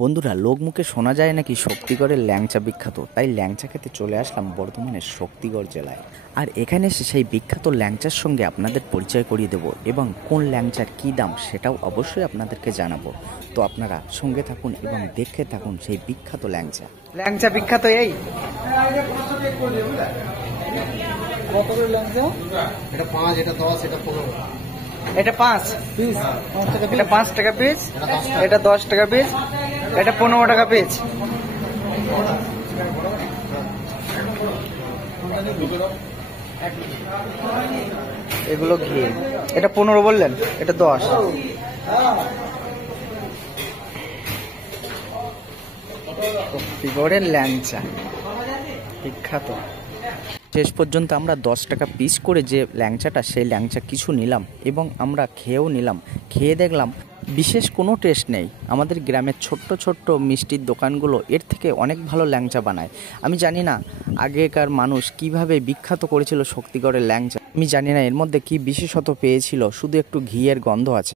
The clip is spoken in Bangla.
বন্ধুরা, লোকমুখে শোনা যায় নাকি শক্তিগড়ের ল্যাংচা বিখ্যাত। তাই ল্যাংচা খেতে চলে আসলাম বর্ধমানের শক্তিগড় জেলায়। আর এখানে এসে সেই বিখ্যাত ল্যাংচার সঙ্গে আপনাদের পরিচয় করিয়ে দেব এবং কোন ল্যাংচার কী দাম সেটাও অবশ্যই আপনাদেরকে জানাবো। তো আপনারা সঙ্গে থাকুন এবং দেখতে থাকুন সেই বিখ্যাত ল্যাংচা। ল্যাংচা বিখ্যাত এই কত করে ল্যাংচা? এটা 5, এটা 10, এটা 15। এটা 5 পিস, এটা 5 টাকা পিস, এটা 10 টাকা পিস, এটা 15 টাকা পিস। এগুলো ঘি, এটা 15 বললেন, এটা 10। শক্তিগড়ের ল্যাংচা বিখ্যাত। শেষ পর্যন্ত আমরা 10 টাকা পিস করে যে ল্যাংচাটা, সেই ল্যাংচা কিছু নিলাম এবং আমরা খেয়েও নিলাম। খেয়ে দেখলাম বিশেষ কোনো টেস্ট নেই। আমাদের গ্রামের ছোট্ট ছোট্ট মিষ্টির দোকানগুলো এর থেকে অনেক ভালো ল্যাংচা বানায়। আমি জানি না আগেকার মানুষ কিভাবে বিখ্যাত করেছিল শক্তিগড়ের ল্যাংচা। আমি জানি না এর মধ্যে কি বিশেষত পেয়েছিল, শুধু একটু ঘিয়ের গন্ধ আছে।